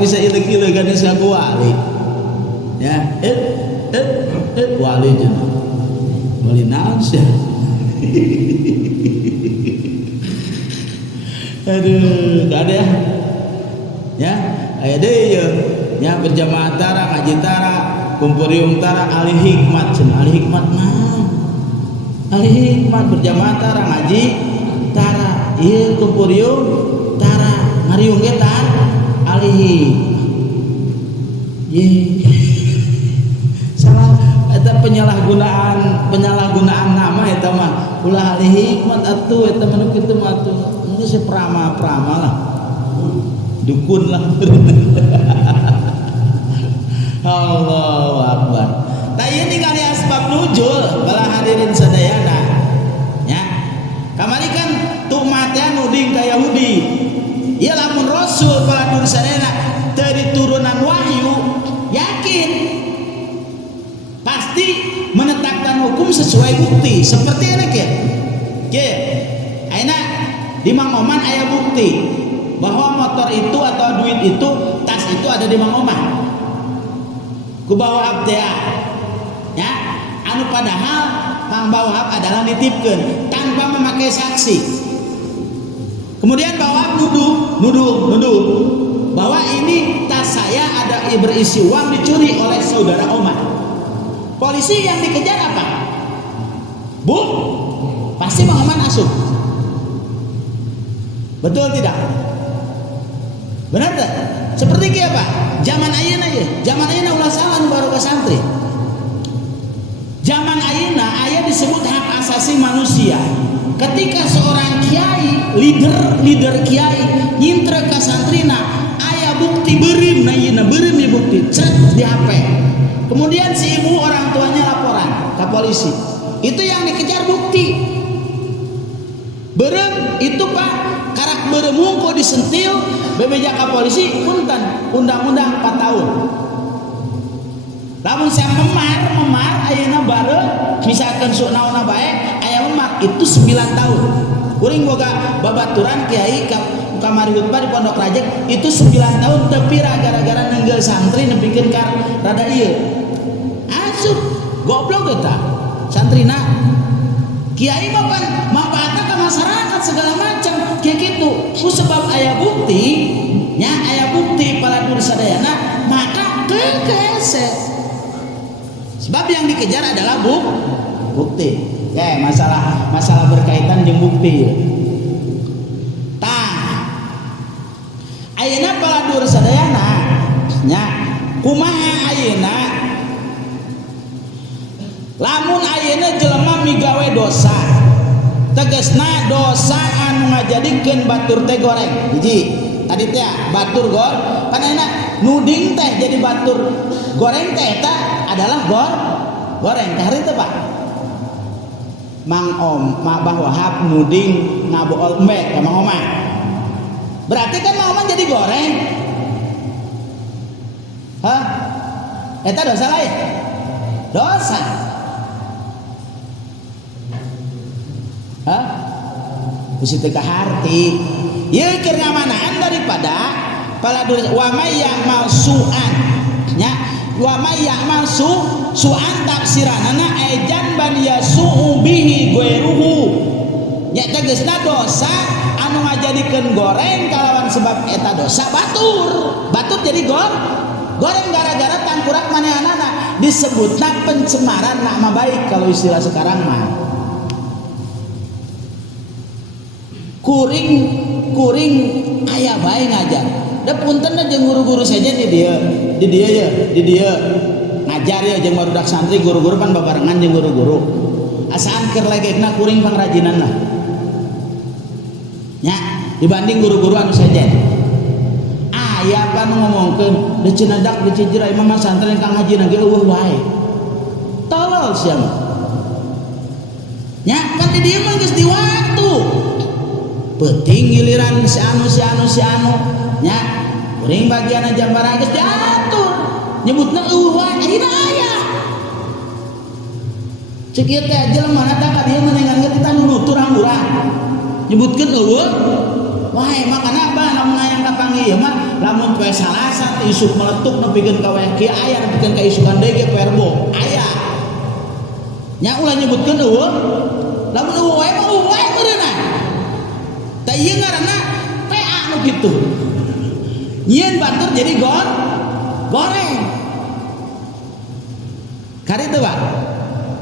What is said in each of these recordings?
bisa ileg-ileg kan ngaku wali. Ya, wali jeung. Wali naon sih? Aduh, gak ada ya. Ya, aya deui ya berjamaah tara, ngaji tara, kumpurium tara, ahli hikmat cenah. Ahli hikmat nah. Ahli hikmat berjamaah tara, ngaji tara, ieu kumpurium tara, ngariung ge tar ahli ye. Salah eta penyalahgunaan nama eta mah ulah ahli hikmat atuh eta mah kitu mah atuh. Ini seprama-prama lah. Dukun lah. Allahu Akbar. Nah ini kali asbab nuzul bala hadirin sadayana. Ya. Kamari kan tumatnya nuding ka Yahudi. Ieu lamun Rasul bala hadirin sadayana dari turunan wahyu, yakin pasti menetapkan hukum sesuai bukti. Seperti ini ke. Ke. Aina di Mang Oman aya bukti bahwa motor itu atau duit itu, tas itu ada di Mang Oman. Ku Bawahab teh ya, anu padahal Kang Bawahab adalah ditipkeun tanpa memakai saksi. Kemudian Bawahab nuduh bahwa ini tas saya ada berisi uang dicuri oleh saudara Oman. Polisi yang dikejar apa? Pasti Mang Oman asup. Betul tidak? Benar tak? Seperti kayak apa? Zaman ayeuna ya, zaman ayeuna ulah salah nu baru ke santri. Zaman ayeuna aya disebut hak asasi manusia. Ketika seorang kiai, leader kiai nyintre ka santrina, aya bukti beureum na ieu beureum di bukti, cek di HP. Kemudian si ibu orang tuanya laporan ke polisi. Itu yang dikejar bukti. Beureum itu Pak, karak beureum hungkul disentil bebeja ka polisi punten undang-undang 4 tahun. Lamun saya memar ayeuna bareu misalkan sunaona bae aya memar itu 9 tahun. Kuring boga babaturan kiai kamari khutbah di Pondok Rajek itu 9 tahun tapi gara-gara nenggel santri nepikeun ka rada ieu. Asup goblok eta santrina. Kiai mah manfaatna ka masyarakat segala macam kayak gitu. Ku sebab aya bukti nya aya bukti paladur sadayana maka kekeset. Sebab yang dikejar adalah bukti. Ya, masalah berkaitan dengan bukti. Tah. Ayeuna paladur sadayana nya kumaha ayeuna? Lamun ayeuna jelema migawe dosa, tegasna dosa anu ngajadikeun batur teh goreng. Hiji, tadi teh batur gor, kan ayeuna nuding teh jadi batur goreng teh eta adalah goreng. Teh hareuy teh Pak. Mang Wahab nuding ngabool embe ka Mang Oman. Berarti kan Mang Oman jadi goreng. Hah? Eta dosa lain. Dosa. Hah? Kusi teh kaharti. Ieu keur ngamanaan daripada paladur wa may ya'mal su'an. Nya, wa may ya'mal su'an tafsiranana ejan ban yasu'u bihi ghairuhu. Nya tegasna dosa anu ngajadikeun goreng kalawan sebab eta dosa batur jadi goreng gara-gara tangkurak manehanana disebutna pencemaran nama baik kalau istilah sekarang mah. kuring aya bae ngajar. Da punten jeung guru-guru saja di dia ngajar ya jeung barudak santri guru-guru pan babarengan jeung guru-guru. Asaan keur legekna kuring pangrajinan lah. Nya dibanding guru-guru anu saja. Aya pan ngomongkeun da cenadak di Cijira imam santri kang ngaji na ge eueuh wae. Tolol sia. Nya kan di dieu mah geus di waktu. Penting giliran si anu nya kuring bagian jam barang geus diatur nyebutna eueuh wae ayeuna aya ceuk ieu teh jelema eta ka dieu menengan kita nunutur urang nyebutkeun eueuh wae makana apa lamun hayang kapanggih mah lamun poe Salasa isuk meletuk nepikeun ka kieu aya nepikeun ka isukan deui ge perbo aya nya ulah nyebutkeun eueuh lamun eueuh wae mah eueuh wae meureunna tah ieu ngaranna PA nu kitu nyieun batur jadi goreng kari teu Pak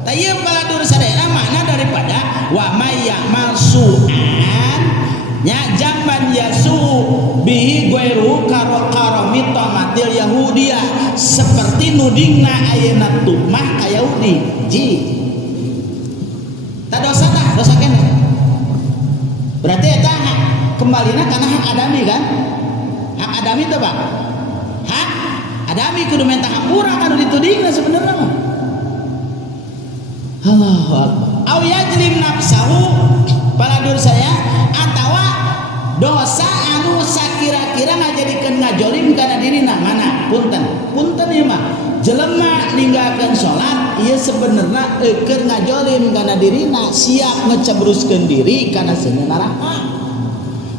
tah ieu paladur sadayana mana daripada wa may ya'mal su'an nya jamban yasu bihi ghairu karami tamatil yahudiyah seperti nudingna ayeuna tumah ka Yahudi ji tak dosa kene berarti eta kembalina kana hak adami kan hak adami teh Pak hak adami kudu minta hampura kanu ditudingna sebenarnya mah Allahu akbar au yajlim nafsahu paladur saya atawa dosa anu sakira-kira ngajadikeun ngajolim kana dirina mana punten ieu mah jelema ninggalkeun salat ieu sebenarnya keur ngajolim kana dirina siap ngecebruskeun diri kana seueur neraka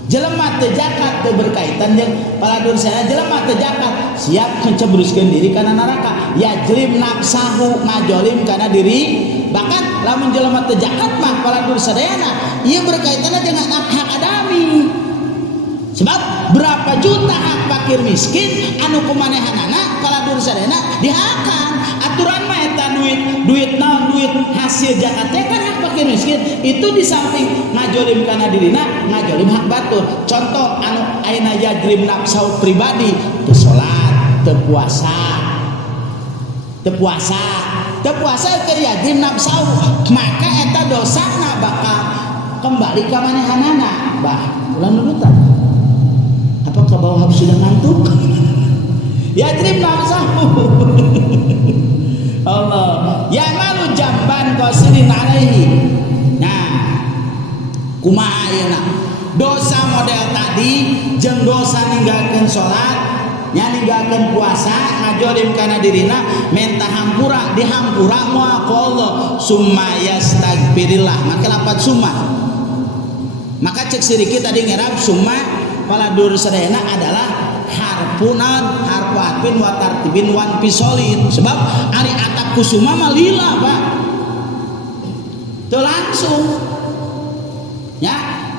jelema teu zakat teu berkaitan jeung paladur saya jelema teu zakat siap ngecebruskeun diri kana neraka yajlim nafsahu ngajolim kana diri bahkan lamun jelema teu zakat mah paladur sadayana ieu berkaitan dengan hak adami sebab berapa juta hak fakir miskin anu kumanehanana paladur sadayana dihakan aturan mah eta duit hasil zakat teh kan hak fakir miskin itu di samping ngajolim kana dirina ngajolim hak batur contoh anu ayeuna yajrim nafsu pribadi teu salat teu puasa keur yajrim nafsu maka eta dosana bakal kembali ka manehanana bah ulah nurutan apakah bawah sudah ngantuk yajrim nafsu Allah ya malu jamban qasidin alaihi nah kumaha ayeuna dosa model tadi jeung dosa ninggalkeun salat nya ninggalkeun puasa ngajolim kana dirina minta hampura dihampura moal ku Allah summa yastagfirillah maka lapat summa maka cek siriki tadi ngerab summa paladur sadayana adalah harpunan harpatun wa tartibin wan pisolin sebab ari atap kusuma mah lila Pak teu langsung ya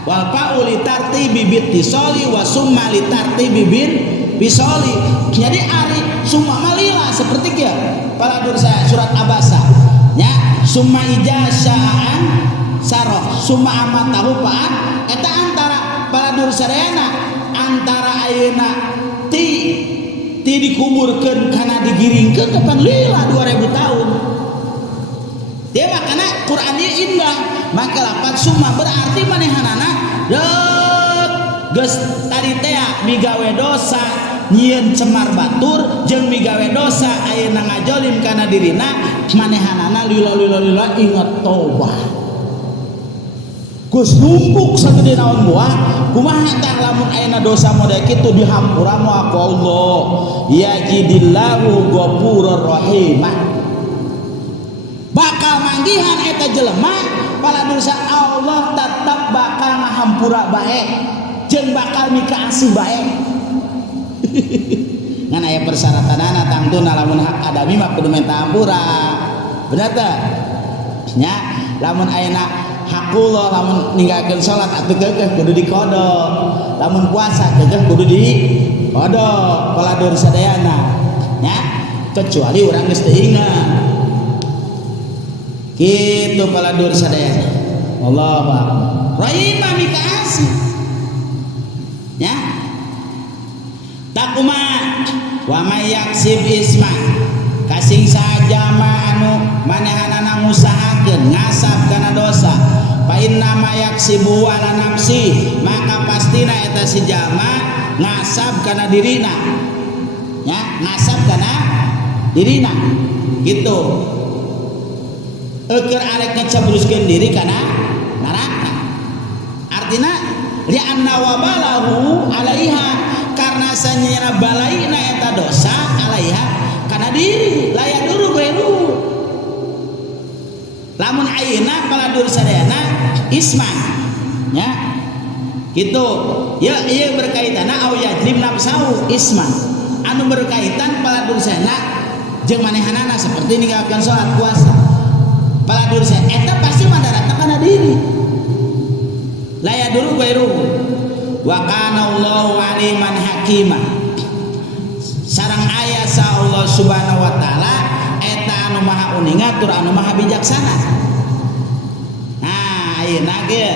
wal pauli tartibi bibit tisoli wa summa li tartibi bin pisoli jadi ari summa mah lila seperti kieu paladur saya surat abasa ya summa ijasaan saroh summa amatahu paan eta antara paladur sadayana antara ayeuna ti dikuburkeun kana digiringkeun kapan lila 2000 tahun dia makana Quran ieu indah maka lapat summa berarti manehanana geus tadi teh migawe dosa nyieun cemar batur jeung migawe dosa ayeuna ngajolim kana dirina manehanana lila ingat tobat Gus numpuk sagede naon buah kumaha tah lamun ayeuna dosa model kitu dihampura moal ku Allah yajidillahu ghafurur rahim bakal manggihan eta jelema paladur sa Allah tetap bakal ngahampura bae jeung bakal mika asih bae ngan aya persyaratanana tangtuna lamun hak adami mah kudu minta hampura bener teh nya lamun ayeuna hakullah lamun ninggalkeun salat atuh keukeuh kudu dikodok lamun puasa keukeuh kudu dikodok paladur sadayana nya kecuali urang geus teu ingat kitu paladur sadayana Allahu akbar rahimah mika asih nya takuma wa may yaksib isma kasing saja ma anu manehanana ngusahakeun ngasab kana dosa fa inna ma yaksibu ala nafsi maka pastina eta si jalma ngasab kana dirina ya ngasab kana dirina gitu keur arek ngecebruskeun diri kana neraka artina li anna wabalahu alaiha karena sanyana balaina eta dosa alaiha kana diri layak dulu beru lamun ayeuna paladur sadayana isma nya gitu ya. Iya berkaitan au yajrim nafsahu isman anu berkaitan paladur sana jeung manehanana seperti ninggalkeun salat puasa paladur sana eta pasti mandaratna kana diri la yaduru bairu wa kana Allahu aliman hakimah sareng aya sa Allah subhanahu wa taala eta anu maha uning ngatur anu maha bijaksana. Nah ayeuna ge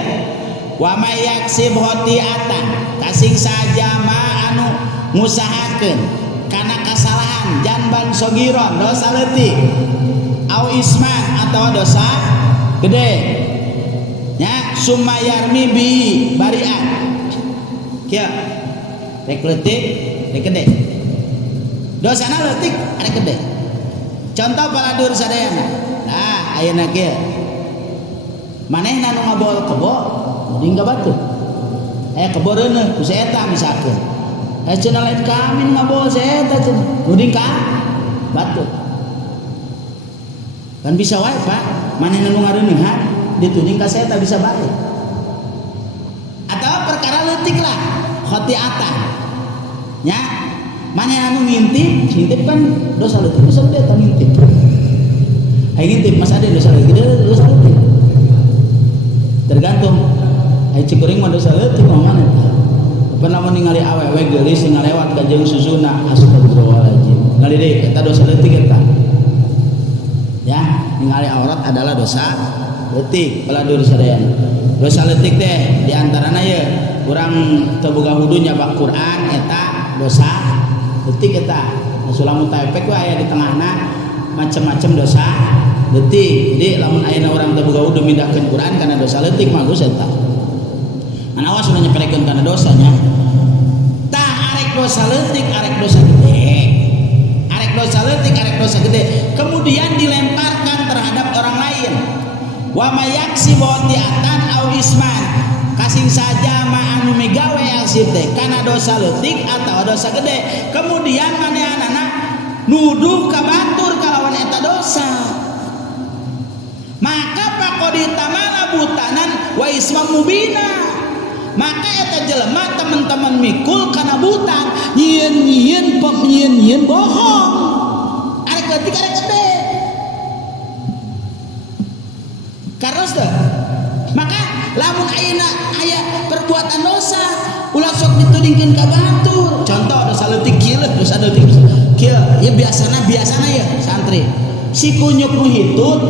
wa may yaksib khotiatan kasing saja ma anu ngusahakeun kana kasalahan janban sogiron dosa leutik au isman atau dosa gede nya summa yarmi bi barian kieu rek leutik rek gede dosana leutik rek gede contoh paladur sadayana. Nah ayeuna kieu manehna nu ngabol kebo mending gabatur aya kebo reuneuh ku saeta misalkeun cenah lain kami ngabol saeta cenah mending ka batur kan bisa wae Pak manehna nu ngareuneuhan dituding ka saeta bisa balik atau perkara leutik lah khotiatan nya manehna nu ngintip kan dosa leutik dosa gede tah ngintip aya ngintip Mas Ade dosa leutik dosa leutik tergantung aya cikuring mah dosa leutik mah maneh pernah ningali awewe geulis ngalewat ka jeung susuna astagfirullahaladzim ngali deui eta dosa leutik eta ya ningali aurat adalah dosa leutik paladur sadayana dosa leutik teh diantarana ye urang teu boga hudu nyabak Quran eta dosa leutik eta sulamun taepek we aya di tengahna macam-macam dosa leutik jadi lamun ayeuna urang teu boga hudu mindahkeun Quran kana dosa leutik mah geus eta anawas ulah nyeperekeun kana dosanya tah arek dosa leutik arek dosa gede arek dosa leutik arek dosa gede kemudian dilemparkan terhadap orang lain wa mayaksi botiatan au isman kasing saja ma anu migawe aksib teh kana dosa leutik atau dosa gede kemudian manehanana nuduh ka batur kalawan eta dosa maka pakodita mala butanan wa ismam mubina maka eta jelema teman-teman mikul kana butan nyieun-nyieun nyieun-nyieun bohong arek leutik arek gede karos teh maka lamun ayeuna aya perbuatan dosa ulah sok ditudingkeun ka batur contoh dosa leutik kieu dosa leutik kieu ya biasana ya santri si kunyuk nu hitut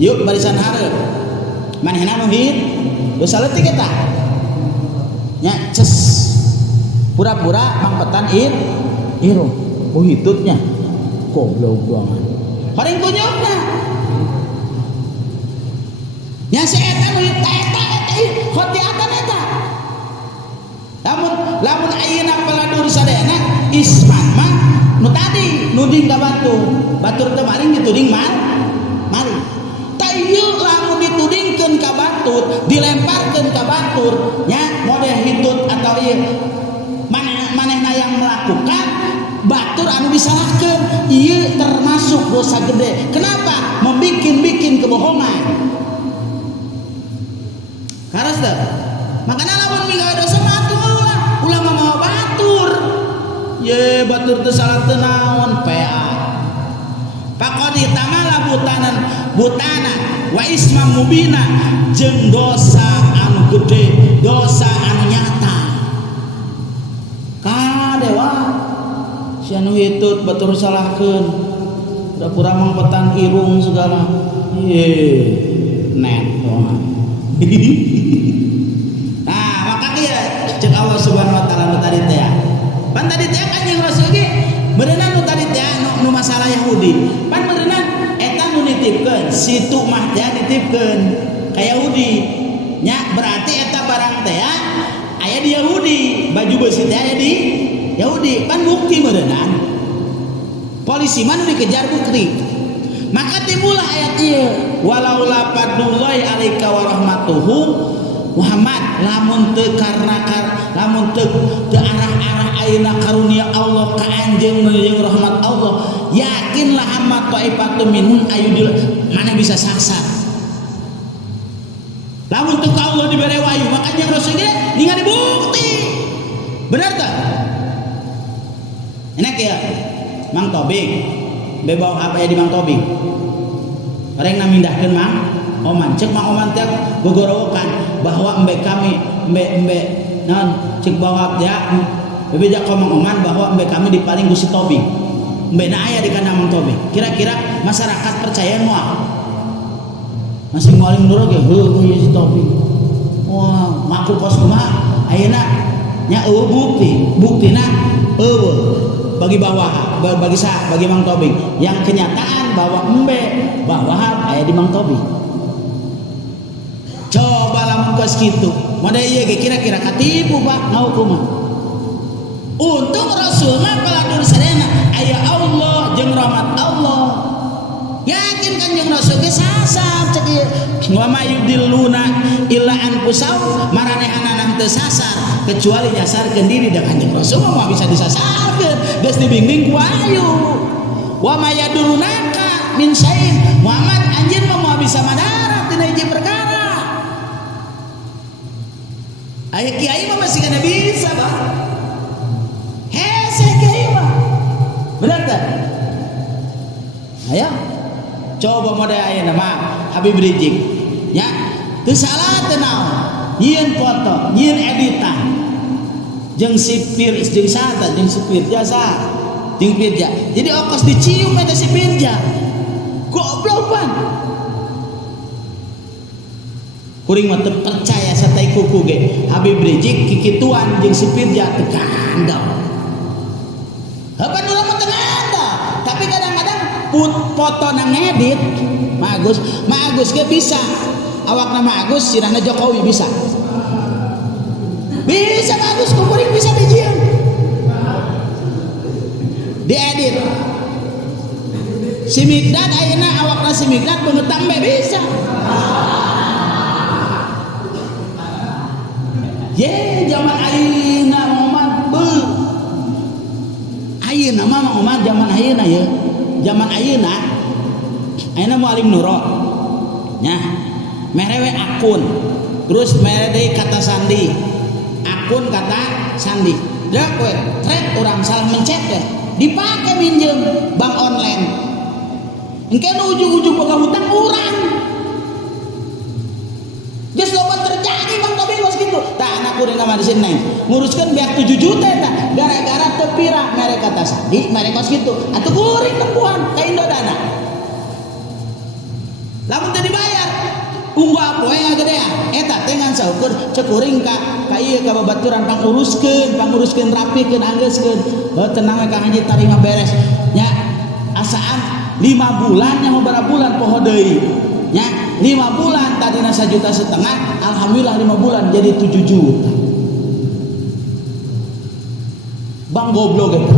yuk barisan hareup manehna nu hit dosa leutik eta nya ces pura-pura mangpetan irung ku hitutnya goblok banget horing kunyukna nya si eta nu eta khotiatan eta lamun ayeuna paladur sadayana isman mah nu tadi nuding ka batur teh maling dituding maling tah ieu lamun ditudingkeun ka batur dilemparkeun ka batur nya model hitut atau ieu manehna yang melakukan batur anu disalahkeun ieu termasuk dosa gede kenapa membikin kebohongan karas teh makanya lamun minggawe dosa mah ulah mah batur ye batur teh salah teu naon PA pakodi tamala butanan wa ismam mubina jeung dosa anu gede dosa anu nyata kadewa si anu hitut batur salahkeun pura-pura mangpetan irung segala ye net nah maka kieu cek Allah subhanahu wa taala nu tadi teh pan tadi teh Kanjeng Rasul ge beunang nu tadi teh nu masalah Yahudi pan beunang eta nu nitipkeun situ mah teh ditipkeun ka Yahudi nya berarti eta barang teh aya di Yahudi baju besi teh aya di Yahudi pan bukti beunang polisi mah dikejar bukti maka timbullah ayat ieu walaula fadlullahi alaika wa rahmatuhu Muhammad lamun teu karena lamun teu arah-arah ayeuna karunia Allah ka anjeun jeung rahmat Allah yakinlah amma ta'ifatum minhum ayudil mana bisa saksa Lamun teu ka Allah dibere wahyu maka jeung Rasul ge ningali bukti. Benar tak? Enak ya Mang Tobing bebawa apa ya di Mang Tobing orang namindahkan Mang Oman cek Mang Oman teh gogorowokan bahwa embe kami embe non cek bawa ya bebeja ka Mang Oman bahwa embe kami dipaling Gusti Tobing embe na aya di kana Mang Tobing kira-kira masyarakat percaya moal masih ngualing nurut ya heuh si Tobing wah maku kos kumaha ayeuna nya buktina bagi bawah bagi Mang Tobing yang kenyataan bahwa embe bawah aya di Mang Tobing coba lamun geus kitu mode ieu ge kira-kira katipu Pak ngaukumaha untung Rasulna paladur sadayana aya Allah jeung rahmat Allah yakin kan jeung Rasul ge sasar cek ieu wa mayudilluna illa anfusahum maranehanana teu sasar kecuali nyasarkeun diri dengan kanjeng Rasul mah bisa disasarkeun geus dibimbing ku wahyu wa mayadurunaka min syai'in Muhammad anjeun mah bisa madarat tina hiji perkara aya kiai mah masih kana bisa Pak hese kiai mah benar tak aya coba mode ayeuna mah Habib Rizik nya teu salah teu naon nyieun foto nyieun editan jeung sipir jeung sata jeung supir jasa jeung pirja jadi ongkos dicium eta si pirja goblok pan kuring mah teu percaya satai kuku ge Habib Rizik kikituan jeung si pirja teu kandang hapan ulah mah teu kandang tapi kadang-kadang foto na ngedit Agus ge bisa awak nama Agus sirahna Jokowi bisa Agus kuring bisa dijieun diedit si Migdad ayeuna awakna si Migdad beungeut tambe bisa ye zaman ayeuna Muhammad ayeuna mah Muhammad zaman ayeuna ye zaman ayeuna mualim nuro nya merewe akun terus mere kata sandi akun kata sandi dah we thread orang salah mencet deh dipake minjem bank online engke nu ujung-ujung boga hutang urang geus loba terjadi Mang Tobing was kitu tah anak kuring mah di sini nguruskeun biar 7 juta tah gara-gara teu pirang mere kata sandi mere kos kitu atuh kuring tempuhan ka Indodana lamun teu dibayar unggah poe ngagedean eta teh ngan saukur cek kuring ka ieu ka babaturan panguruskeun rapikeun anggeuskeun tenang we Kang Haji tarima beres nya asaan 5 bulan nya sabaraha bulan poho deui nya 5 bulan tadina 1,5 juta alhamdulillah 5 bulan jadi 7 juta bang goblok eta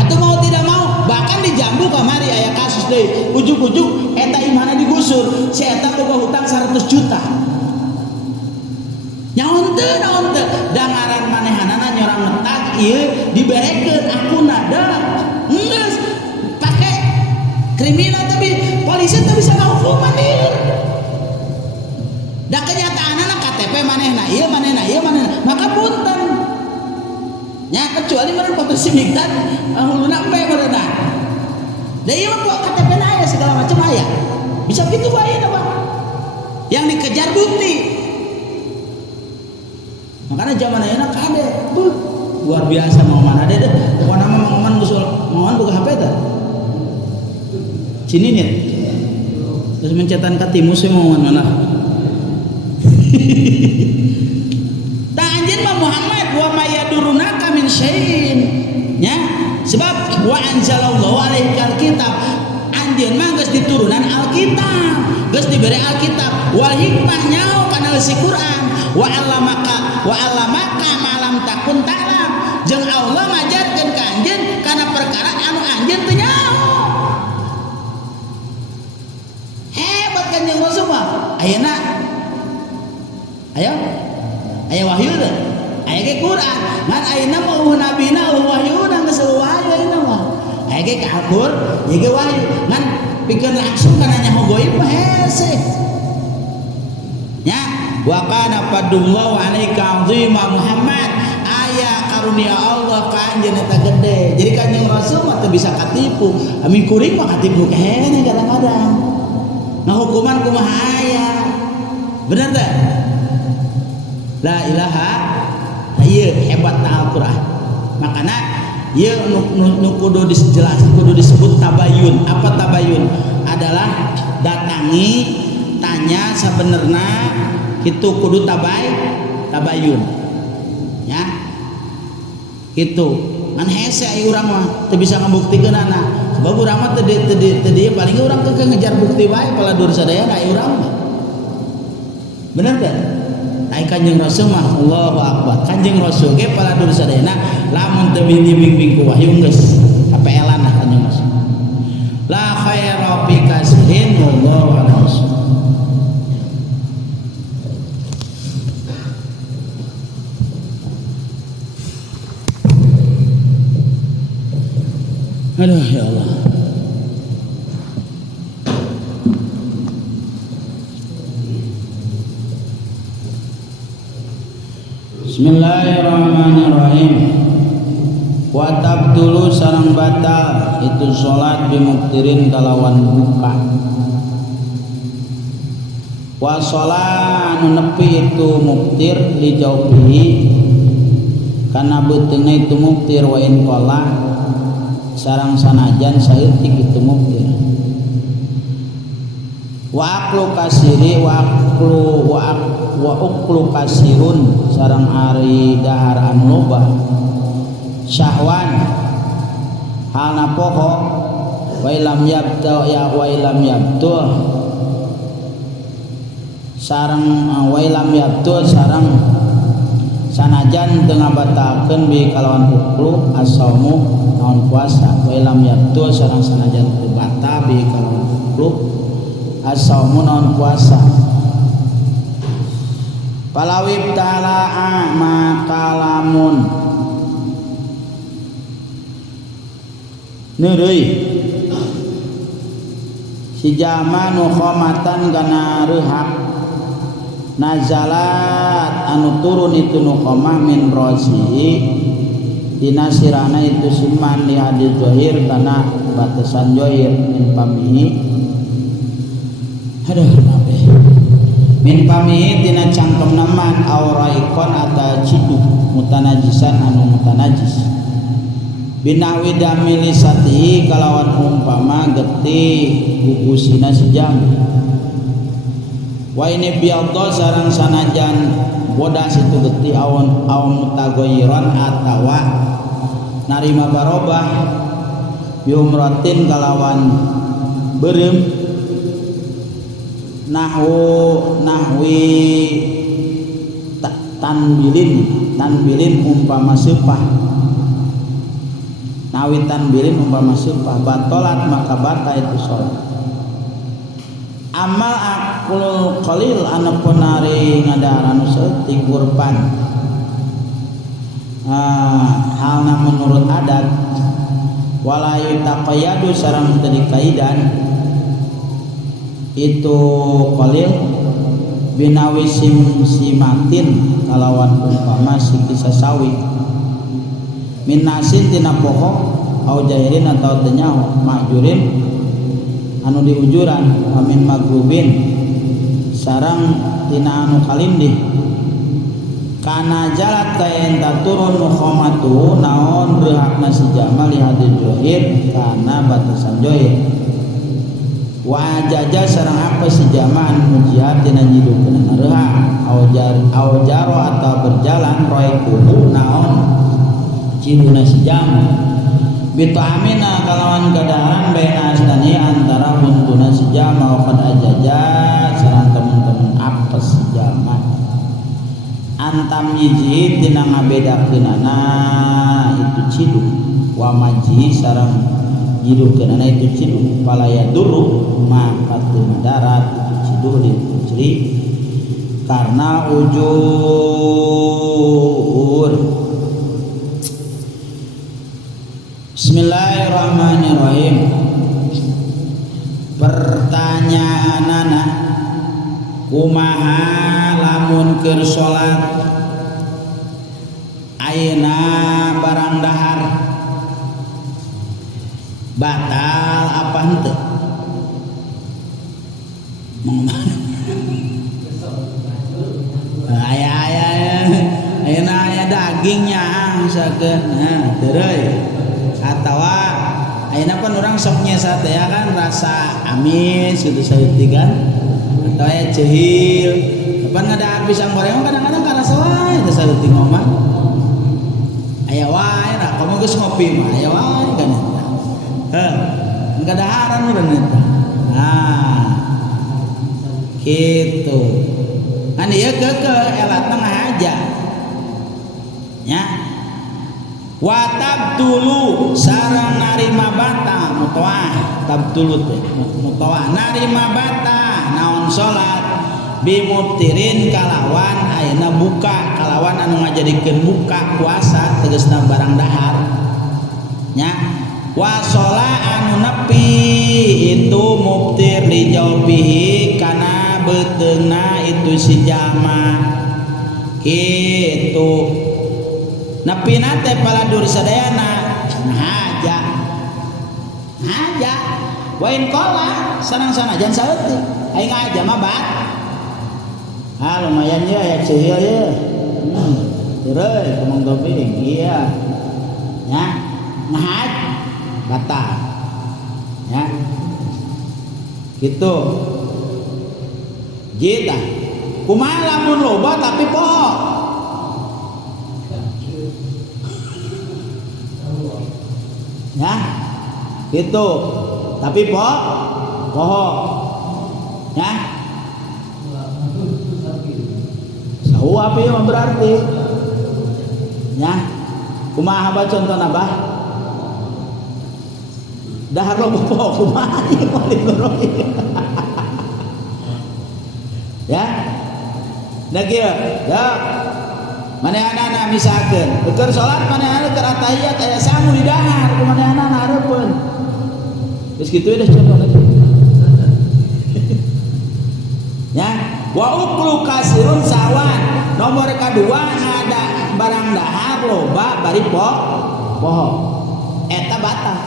atuh mau tidak mau bahkan di Jambu kamari aya kasus deui ujug-ujug eta imana digusur si eta boga hutang 100 juta nyaon teu dangaran manehanana nyorang ngetag ieu diberekeun akunna da geus pake kriminal tapi polisi teu bisa ngahukuman ieu da kenyataanna KTP manehna ieu maka punten nya kecuali meureun foto si Migdad huluna empe meureunna da ieu mah KTP na aya segala macam aya bisa kitu bae na Pak yang dikejar bukti makanya zaman ayeuna kade luar biasa Mang Oman ade deh pokona mah Mang Oman geus boga HP teh cininit terus mencetan ka timus Mang Oman mana ta anjeun mah Muhammad wa mayadurunaka min syai'in nya sebab wa anzalallahu alaikal kitab anjeun mah geus diturunan Alkitab geus dibere Alkitab wal hikmah nyaho kana si Quran wa allamaka ma lam takun ta'lam jeung Allah ngajarkeun ka anjeun kana perkara anu anjeun teu nyaho hebat kan jeung Rasul mah ayeuna aya wahyu teh aya ge Quran ngan ayeuna mah nabina wahyuna geus wahyu ayeuna mah aya ge kabur ieu ge wahyu ngan pikeun langsung kana nyaho goib mah hese nya wa kana fadlullahu 'alaika 'azima Muhammad aya karunia Allah ka anjeun eta gede. Jadi Kanjeng Rasul mah teu bisa katipu, amin kuring mah katipu kene kadang-kadang. Nah hukuman kumaha aya, bener teh? La ilaha ieu hebatna Al-Qur'an. Makana ieu nu kudu dijelaskeun, kudu disebut tabayun. Apa tabayun? Adalah datangi tanya sabenerna kitu kudu tabayun. Ya. Kitu. Kan hese aya urang mah teu bisa ngabuktigeunana. Sebab urang mah teu paling urang keukeun ngejar bukti wae paladur sadaya aya urang mah. Bener teh? Ai Kanjeng Rasul mah Allahu Akbar. Kanjeng Rasul ge paladur sadayana lamun teu bimbing ku wahyu geus kapeelan lah Kanjeng Rasul. La khaira fi kasrin wallahu a'lam. Aduh ya Allah. Bismillahirrahmanirrahim. Wa tabtulu sareng batal itu salat bimuktirin kalawan buka. Wa shalah anu nepi itu muktir li jauhi kana beuteungna itu muktir wa in qala sareng sanajan saeutik itu muktir. Wa aqlu kasiri wa aqlu kasirun sareng ari dahar anu loba syahwan halna poho wa ilam yabta ya wa ilam yabtu sareng wa ilam yabtu sareng sanajan teu ngabatalkeun bi kalawan huklu as-saumu naon puasa wa ilam yabtu sareng sanajan teu batal bi kalawan huklu as-saumu naon puasa. Palawib tala'a makalamun neureuy si jama nu khamatan kana reuhak nazalat anu turun itu nu khamah min rosi dina sirana itu siman li hadil zahir kana batasan zahir min pamihi min pamihi tina cangkem naman auraikon ata ciduk mutanajisan anu mutanajis binahwi damilisati kalawan umpama getih gugusina sejam wa ini biyaddo sareng sanajan bodas itu getih awan mutagoyiron atawa narima barobah biumratin kalawan beureum nahwi tanbilin umpama sepah nawi tanbilin umpama sepah batolat maka bata itu sholat. Amal aklul qalil anu penari ngadahar anu seutik kurban halna menurut adat wala yutaqayyadu sareng teu dikaidan itu qalil binawi simatin kalawan umpama siki sasawi min nasin tina pokok au jairin atau tenyao majurin anu diujuran amin magrubin sarang tina anu kalindih kana jalat kayen taturun mukhamatu naon reuhakna si jamal li hadil johir kana batasan johir wa jaja sareng apa si jaman mujiat tina nyidukeun reuhak au jaro atau berjalan roekuhu naon ciduna si jaman bitu amina kalawan gadaran baina asdani antara buntuna si jaman wa qad ajaja sareng temen-temen apa si jaman antam yiji tina ngabedakeunana itu ciduk wa maji sareng jidukeunana itu ciduk palaya dulu maka teu darat itu ciduk dipujri karena ujur. Bismillahirrahmanirrahim. Pertanyaanana kumaha lamun keur salat ayeuna barang dahar batal apa henteu ayeuna aya dagingnya misalkan teureui atawa ayeuna pan urang sok nyesa teh ya kan rasa amis gitu saeutik kan atau aya cehil pan ngadahar pisang goreng kadang-kadang karasa wae teh saeutik mah aya wae ra komo geus ngopi mah aya wae kan heuh ngadaharan urang eta gitu kan ieu keukeuh elatna ngahaja nya watab dulu sareng narima bata mutawah tab dulu teh mutawah narima bata naon salat bimubtirin kalawan ayeuna buka kalawan anu ngajadikeun buka puasa tegasna barang dahar nya wa sholat anu nepi itu mubtir dijaubihi kana beteungna itu si jalma kitu nepi nate paladur sadayana haja wain kola sanang sanajan saeutik aing aja mah bat lumayan ya cehil ya teureui kumang toping iya nya ngahaj batal ya gitu jita kumaha lamun loba tapi poho ya gitu tapi poho ya sahu api mah berarti ya kumaha ba contohna bah dahar lo poho kumaha ya da kieu da manehna misalkeun keur salat manehna keur atahiyat aya sangu di dahar kumanehna hareupeun geus kitu dah contohna ya wa uklu kasirun sawan nomor kadua ada barang dahar loba bari poho eta batal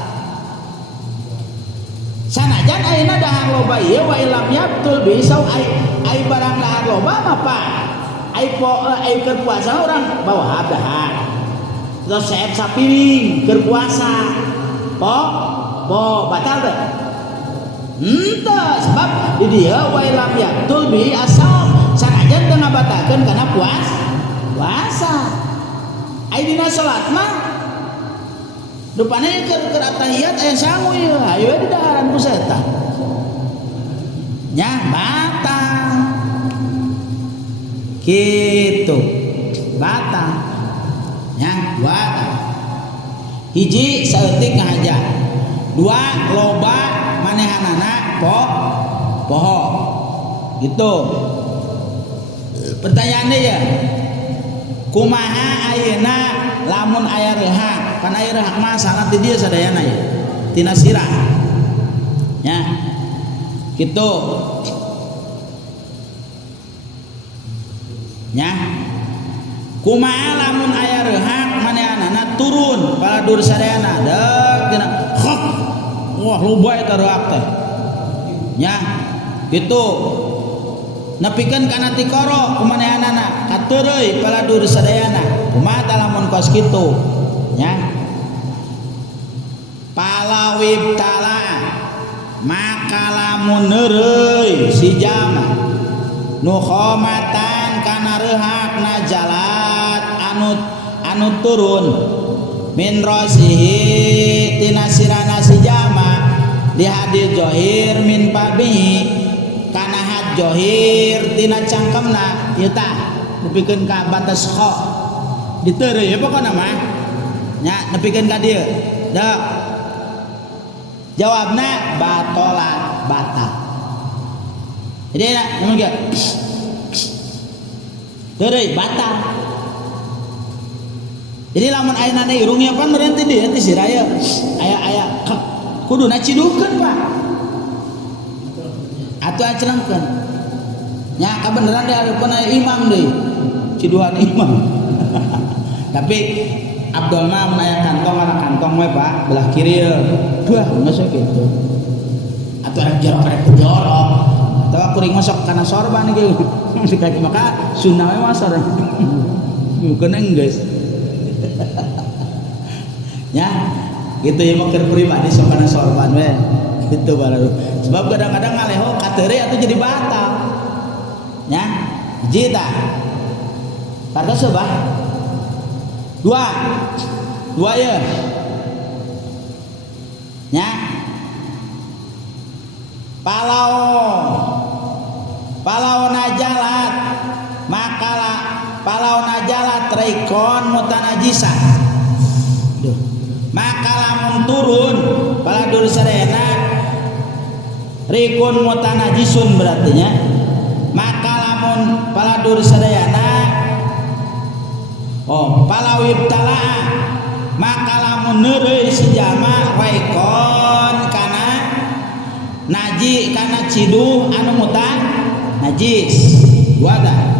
sanajan ayeuna dahar loba ieu wa ilam yabtul bisau ai barang dahar loba apa ai keur puasa urang bawa dahar terus saep sapiring keur puasa po batal teh henteu sebab di dieu wa ilam yabtul bi asal sanajan teu ngabatalkeun kana puasa ai dina salat mah rupane keur atahiyat aya sangu ieu ayo di daharan ku setan nya batal gitu batal nya batal hiji saeutik ngahaja dua loba manehanana poho gitu pertanyaannya ya kumaha ayeuna lamun aya rehak kan aya rehak mah sangat di dieu sadayana ya tina sirah nya gitu nya kumaha lamun aya rehak manehanana turun paladur sadayana deuk tina khok wah loba eta rehak teh nya gitu nepikeun kana tikoro kumanehanana kateureui paladur sadayana kumaha lamun kos kitu nya palawib tala maka lamun neureuy si jama nu khomatan kana rehakna jalat anu turun min rasihi tina sirana si jama di hadil johir min pabihi kana had johir tina cangkemna ieu tah nepikeun ka batas kho diteureuy ya pokona mah nya nepikeun ka dieu deuh jawabna batolan batal jadi na ngomong ge teureui batal jadi lamun ayeuna irungnya pan berhenti di henti siraya aya kuduna cidukeun Pak atuh acerengkeun nya kabeneran deh hareupeun aya imam deui ciduhan imam tapi Abdul mah mun aya kantong ana kantong we Pak belah kiri duh masa kitu atuh arek jorok arek jorok atawa kuring masuk kana sorban gitu dikaki maka sunnah we mah sorban bukan enggeus nya gitu ya mah keur pribadi sok kana sorban we gitu baru sebab kadang-kadang ngaleho kateuri atuh jadi batal nya hiji tah kartos sebah dua ya nya palau najalat makalah palau najalat reikon mutanajisah maka lamun turun paladur sadayana reikon mutanajisun berartinya maka lamun paladur sadayana palawib talaa maka lamun neureuy si jalma reikon kana naji kana ciduh anu mutan najis wada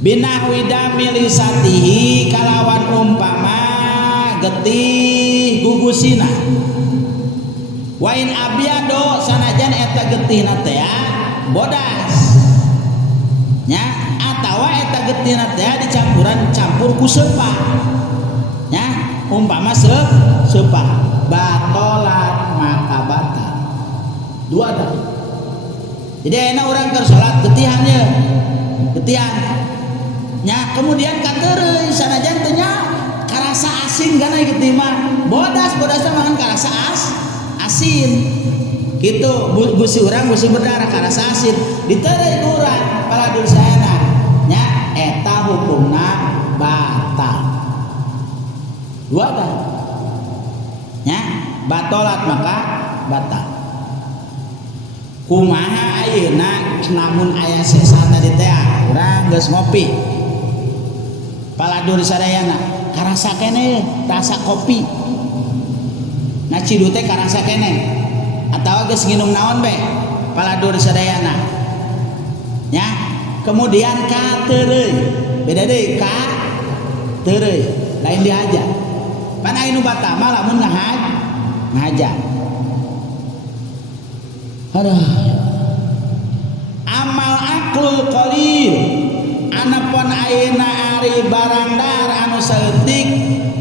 binahwi damil satihi kalawan umpama getih gugusina wain abyado sanajan eta getihna teh bodas nya atawa eta getihna teh dicampuran campur ku sepah nya umpama sepah batolat maka batal dua dah jadi enak orang keur salat getihannya getihan nya kemudian kateureuy sanajan teh nya karasa asin kana getih mah bodasna makan karasa asin gitu gusi urang gusi berdarah karasa asin ditereuy ku urang paladur saena nya eta hukumna batal dua dah nya batolat maka batal kumaha ayeuna namun aya sesa tadi teh urang geus ngopi paladur sadayana karasa kene rasa kopi nah cidu teh karasa kene atawa geus nginum naon be paladur sadayana nya kemudian ka teureui beda deui ka teureui lain dihaja pan anu batal mah lamun ngahaja aduh amal aklul qalil anapun ayeuna ari barangdar anu saeutik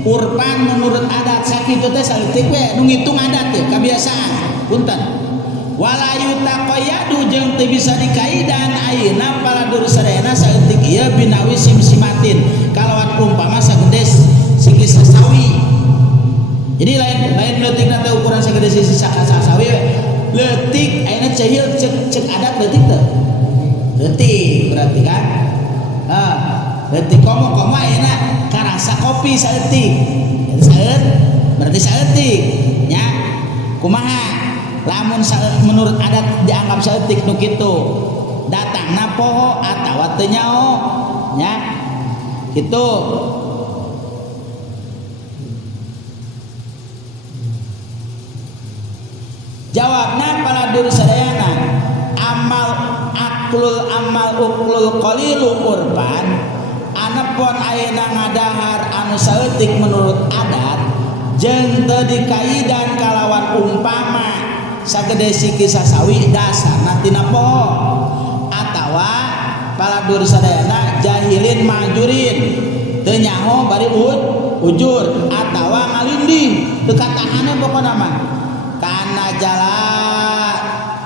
urpan menurut adat sakitu teh saeutik we nu ngitung adat teh kebiasaan punten wala yutaqayyadu jeung teu bisa dikaidan ayeuna paladur sadayana saeutik ieu binawi simsimatin kalawan umpama sagede siki sasawi jadi lain leutikna teh ukuran sagede sisi sasawi we leutik ayeuna cehil cek adat leutik teh leutik berarti kan leutik komo ayeuna karasa kopi saeutik berarti saeutik nya kumaha lamun menurut adat dianggap saeutik nu kitu datangna poho atawa teu nyao nya kitu jawabna paladur sadayana amal aklul amal uklul qalilu urban anapun ayeuna ngadahar anu saeutik menurut adat jeung teu dikaidan kalawan umpama sagede siki sasawi dasarna tina poho atawa paladur sadayana jahilin majurin teu nyaho bari ujur atawa ngalindih teu katahana pokona mah kana jalan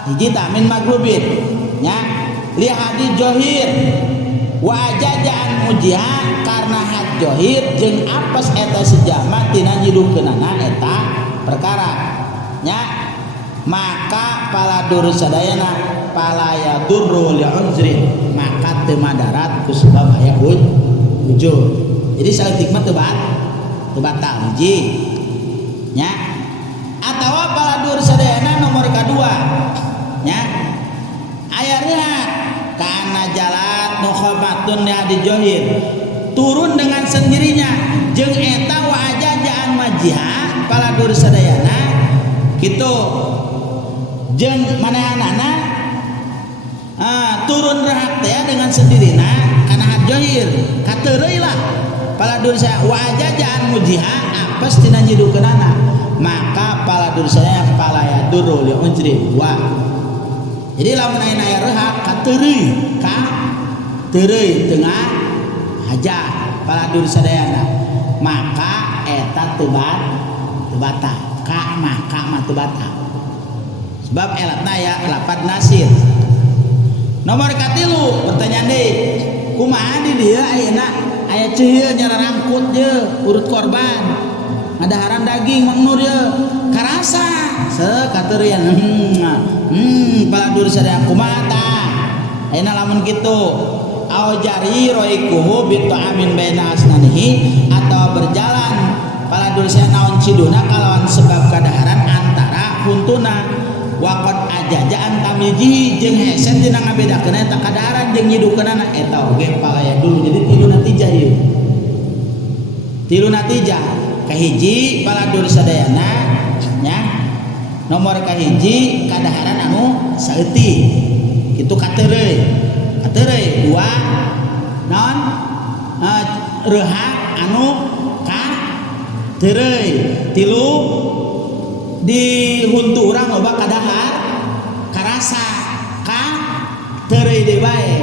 hiji tamin maglubin nya li hadi johir wa ajajaan mujiha karena had johir jeung apes eta sejalma tina nyiduhkeunana eta perkara nya maka paladur sadayana palaya durru li uzri maka teu madarat ku sebab aya ujur jadi saeutik mah teu batal hiji nya atawa paladur sadayana nomor kadua nya aya rehat kana jalan nukhabatun ya di johir turun dengan sendirinya jeung eta wa ajajaan majiha paladur sadayana kitu jeung manehanana turun rehak teh dengan sendirinya karena hajohir katerei lah pala dosa wajajan mujiha apes tina nyidukeunana maka pala dosanya pala ya durul ya unjri wa jadi lamun aya rehak katerei ka terei tengah hajat pala dosadayana maka eta teu batal ka mah teu batal sebab elatna ya lapad nasir. Nomor katilu pertanyaan deui kumaha di dieu ayeuna aya ceuheul nyararangkut je urut korban ngadaharan daging maknur ye karasa sekateurian pala dur sadaya kumaha tah ayeuna lamun kitu au jari roikuhu bitu amin baina asnanihi atau berjalan pala dur sadaya naon ciduna kalawan sebab kadaharan antara huntuna waqad ajajaan tamiji jeung hesen dina ngabedakeun eta kadaharan jeung nyidukeunana eta oge palaya dulu jadi tilu natijah ieu tilu natijah kahiji paladur sadayana nya nomor kahiji kadaharan anu saeutik kitu katereuy dua naon rehak anu ka tereuy tilu di huntu urang loba kadahar karasa ka tereuy deui bae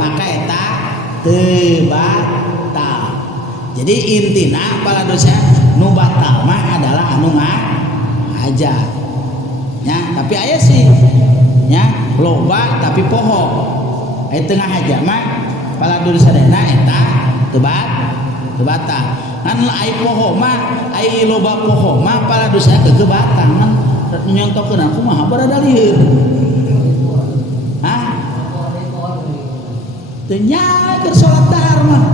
maka eta teu batal. Jadi intina pala dosa nu batal mah adalah anu ngahajat nya tapi aya sih nya loba tapi poho aya teu ngahajat mah pala dosa dana eta teu batal. Kan ai poho mah ai loba poho mah pala dosa kegebatan kan nyontokeun aku mah barada lieur teu nya keur salat dahar mah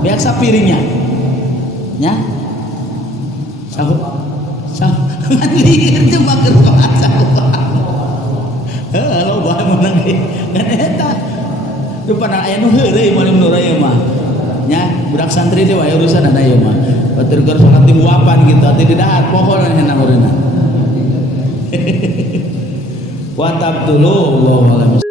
biasa piringnya nya sahur ngan lieur teh mah keur salat loba menang ngan eta rupana aya nu heureuy mah nu raya mah nya budak santri teh wae urusan ada ieu mah batur keur salat di uapan gitu ati di dahar pohon cenah urang wa tabdulu wallahu a'lam.